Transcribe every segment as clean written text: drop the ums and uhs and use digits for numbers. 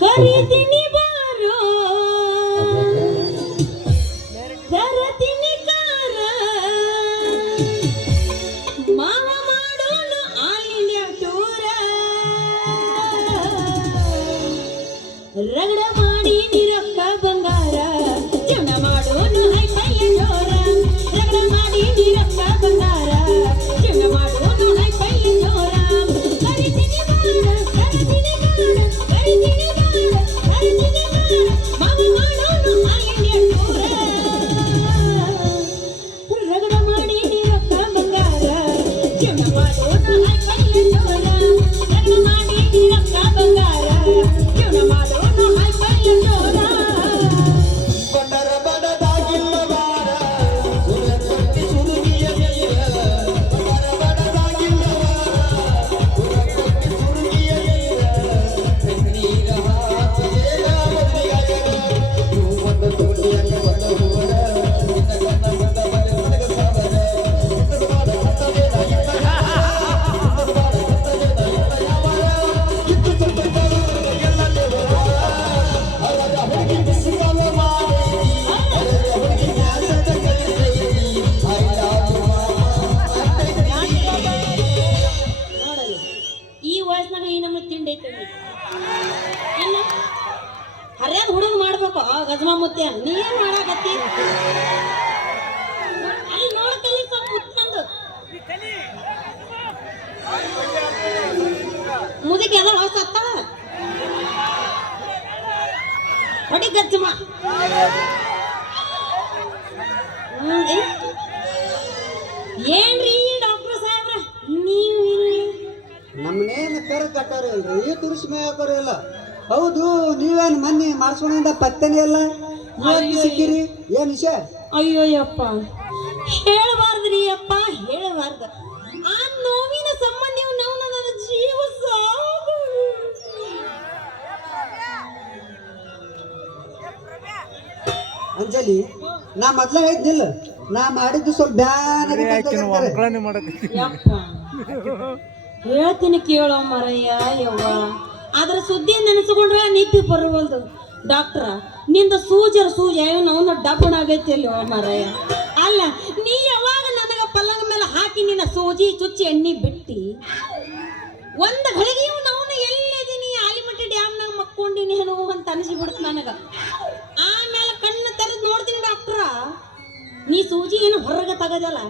ಕರಿತೀನಿ ಬಾರೋ ತರತೀನಿ ಕಾರ ಮಾವ ಮಾಡೋನು ಆಲ್ ಇಂಡಿಯಾ ಟೂರ ರಗಡ ಮಾಡಿ ನಿರಕ್ಕ ಬಂಗಾರ ಜೀವನ ಮಾಡೋನು ಹೈಫೈಯ ಜೋರ ರಗಡ ಮಾಡಿ ನಿರಕ್ಕ ಬಂಗಾರ ಜೀವನ ಮಾಡೋನು ಹೈಫೈಯ ಜೋರ ಕರಿತೀನಿ ಬಾರ ತರತೀನಿ ಕಾರ ಕರಿತೀನಿ ಮಾವ ಮಾಡೋನು ಆಲ್ ಇಂಡಿಯಾ ಟೂರ ರಗಡ ಮಾಡಿ ರೊಕ್ಕ ಬಂಗಾರ ಜೀವನ ಮಾಡೋನು ಹೈಫೈಯ ಜೋರ ರಗಡ ಮಾಡಿ ರೊಕ್ಕ ಬಂಗಾರ ಜೀವನ ಮಾಡೋನು ಹೈಫೈಯ ಜೋರ ಬಡರ ಬಡದಾಗಿಲ್ಲ ಬಾರ ಸುರಕೊಟ್ಟಿ ಸುರುಗಿಯ ನೀರ ಬಡರ ಬಡದಾಗಿಲ್ಲ ಬಾರ ಸುರಕೊಟ್ಟಿ ಸುರುಗಿಯ ನೀರ ನೀರ ಹಾಕಿದೇಗ ಮದುವೆಯಾಗದ ನೀವು ಒಂದು ತೋಟಿಯಾಗ ಬಂದ ಹೂವರ ನಿನ್ನ ಕಣ್ಣ ಬಂದ ಮನೆ ನನಗ ಸಾವರ ಇತ್ತದ ಬಾಡ ಕತ್ತದೇನ ಇತ್ತ ಇತ್ತದ ಬಾಡ ಕತ್ತದೇನ ಇತ್ತ ಯಾವಾರ ಇತ್ತು ಚಪ್ಪಟ್ಟರು ಎಲ್ಲ ದೇವರ ಅವರ ಹುಡುಗಿ ಬಿಸಿಗಾಲ ಮಾಡೈತಿ ಅವರ ಹುಡುಗಿ ನ್ಯಾಸದ ಕಲಿತೈತಿ ಐ ಲವ್ ಯು ನೋಡಲಿ ಈ ವಯಸ್ಸಿನಾಗ ಈ ನಮ್ಮ ತಿಂಡಿ ಐತೆ ಇಲ್ಲ ಹರ್ಯಾದ ಹುಡುಗ ಮಾಡ್ಬೇಕು ಗಜಮ ಮುತ್ಯ ನೀ ಏನ್ ಮಾಡಾಕತ್ತಿ ಅಲ್ಲಿ ನೋಡ್ಕಲಿ ಸ್ವಲ್ಪ ಮುತ್ತಂದು ಮುದಿಗೆ ಎಲ್ಲ ಹೊಸತ್ತ ಹೊಡಿ ಗಜ್ಜಮ ಏನ್ರಿ ಡಾಕ್ಟರ್ ಸಾಹೇಬ್ರ ನೀವು ಇಲ್ಲಿ ನಮ್ಮನೇನು ಕರೆ ಅಲ್ರಿ ತುರ್ಸಿ ಮೇಯಕರು ಇಲ್ಲ. ಹೌದು ನೀವೇನು ಮೊನ್ನೆ ಮಾಡಿಸ್ಕೊಂಡ ಪತ್ತೆನೇ ಇಲ್ಲ ನೀವೇನು ಸಿಕ್ಕಿರಿ ಏನು ವಿಷಯ? ಅಯ್ಯೋಯ್ಯಪ್ಪ ಹೇಳಬಾರ್ದ್ರಿ ಅಪ್ಪ ಹೇಳಬಾರ್ದು ಆ ನೋವಿನ ಸಂಬಂಧ ನಾವು ನನ್ನ ಜೀವ ಸಾಕು ಅಂಜಲಿ ನಾ ಮೊದ್ಲ ಹೇಳಿದ್ನಿಲ್ಲ ನಾ ಮಾಡಿದ್ದು ಸ್ವಲ್ಪ ಯಪ್ಪ ಹೇಳ್ತೀನಿ ಕೇಳೋ ಮರಯ್ಯ ಯವ್ವ ಅದ್ರ ಸುದ್ದಿ ನೆನೆಸ್ಕೊಂಡ್ರೆ ನಿದ್ದೆ ಬರುವಲ್ದು ಡಾಕ್ಟ್ರ ನಿಂದ ಸೂಜರ ಸೂಜ ಅವನ ಡಬ್ಬಣ ಆಗೈತಿ ಅಲ್ಲಿ ಮರಯ್ಯ ಅಲ್ಲ ನೀ ಯಾವಾಗ ನನಗ ಪಲ್ಲಂಗ ಮೇಲೆ ಹಾಕಿ ನಿನ್ನ ಸೂಜಿ ಚುಚ್ಚಿ ಎಣ್ಣಿ ಬಿಟ್ಟಿ ಒಂದ್ ಘಳಿಗೆಯೂ ನಾವು ಎಲ್ಲಿದ್ದೀನಿ ಆಲಿಮಟ್ಟಿ ಡ್ಯಾಮ್ನಾಗ ಮಕ್ಕೊಂಡಿನಿ ಏನೋ ಅಂತ ಅನಿಸಿಬಿಡ್ತು ನನಗ ಆಮೇಲೆ ಕಣ್ಣು ತೆರೆದು ನೋಡ್ತೀನಿ ಡಾಕ್ಟ್ರ ನೀ ಸೂಜಿ ಏನು ಹೊರಗೆ ತಗದಲ್ಲ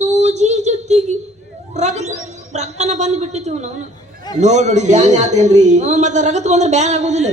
ಸೂಜಿ ಜೊತೆಗೆ ರಕ್ತನ ಬಂದು ಬಿಟ್ಟಿತೀವಿ ನಾವು ನೋಡಿ ಬ್ಯಾನ್ ಆತೇನ್ರಿ ಮತ್ತೆ ರಗತ್ ಬಂದ್ರೆ ಬ್ಯಾನ್ ಆಗೋದಿಲ್ಲ